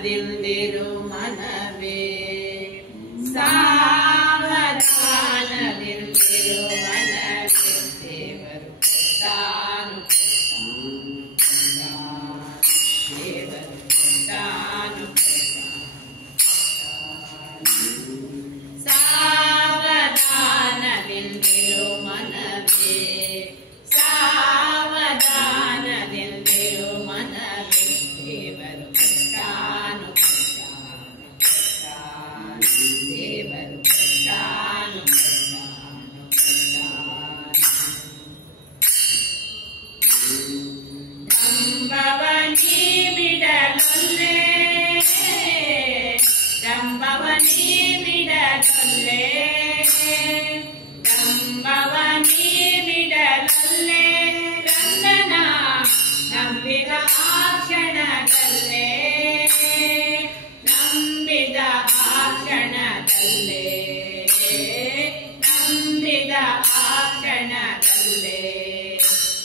ಸಾವಧಾನದಿಂದಿರು ಮನವೇ ಸಾವಧಾನದಿಂದಿರು ಮನವೇ ದೇವರು ತಾನು ದೇವರು ತಾನು ಸಾವಧಾನದಿಂದಿರು ಮನವೇ ಸಾವಧಾನದಿಂದಿರು ಮನವೇ ದೇವರು ತಾನು ದೇವರು ತಾನು ದಂಬವನಿ ಬಿಡಲೊಲ್ಲೆ ದಂಬವನಿ ಬಿಡಲೊಲ್ಲೆ ದಂಬವನಿ ಬಿಡಲೊಲ್ಲೆ ರಂಗನ ನಂಬಿದ ಆ ಕ್ಷಣದಲ್ಲೇ ನಂಬಿದ ಆ ಕ್ಷಣದಲ್ಲೇ ನಂಬಿದ ಆ ಕ್ಷಣದಲ್ಲೇ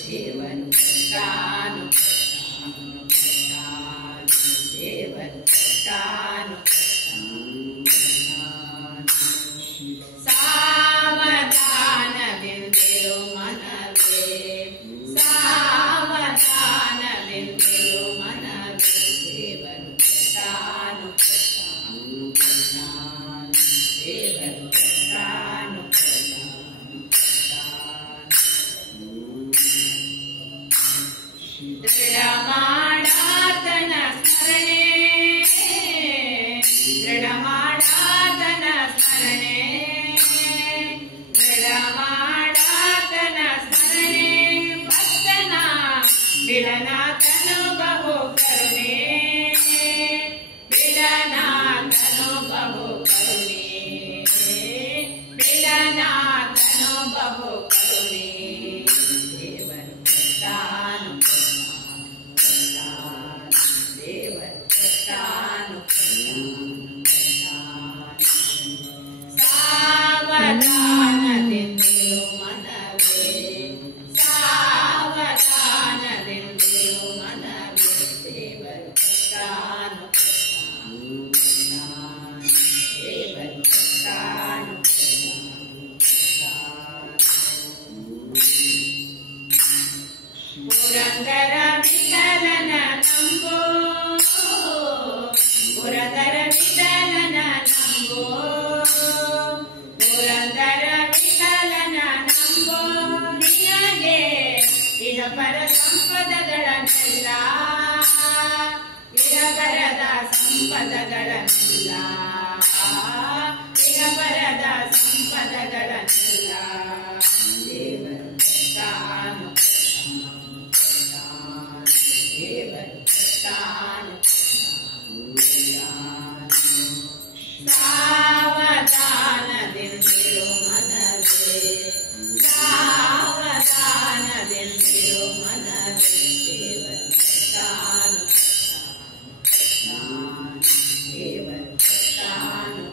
ದೇವರು ತಾನು ದೇವರು ತಾನು ಸಾವಧಾನದಿಂದಿರು ಮನವೇ ಸಾವಧಾನದಿಂದಿರು ಮನವೇ ದೇವರು ತಾನು ದೇವರು ತಾನು ದೃಢ ಮಾಡಾತನ ಸ್ಮರಣೆ ದೃಢ ಮಾಡಾತನ ಸ್ಮರಣೆ ದೃಢ ಮಾಡಾತನ ಸ್ಮರಣೆ ಭಕ್ತನ ಬಿಡನಾಥನು ಬಹು ಕರುಣೆ ಬಿಡನಾಥನು ಬಹು ಕರುಣೆ ಬಿಡನಾಥನು ಬಹು ಕರುಣೆ ದೇವರು ತಾನು ದೇವರು ತಾನು ಸಾವಧಾನದಿಂದಿರು ಮನವೇ ಸಾವಧಾನದಿಂದಿರು ಮನವೇ ದೇವರು ತಾನು ದೇವರು ತಾನು ಪುರಂದರ ವಿಠಲನ ನಂಬೋ ಪುರಂದರ ವಿಠಲನ ನಂಬೋ ಪುರಂದರ ವಿಠಲನ ನಂಬೋ ನಿನಗೆ ಇಹಪರ ಸಂಪದಗಳನ್ನೆಲ್ಲ ಇಹಪರದ ಸಂಪದಗಳನ್ನೆಲ್ಲ ಇಹಪರದ ಸಂಪದಗಳನ್ನೆಲ್ಲ ದೇವರು ತಾನು ದೇವರು ತಾನು ಸಾವಧಾನದಿಂದಿರು ಮನವೇ ಸಾವಧಾನದಿಂದಿರು ಮನವೇ ದೇವರು ತಾನು ದೇವರು ತಾನು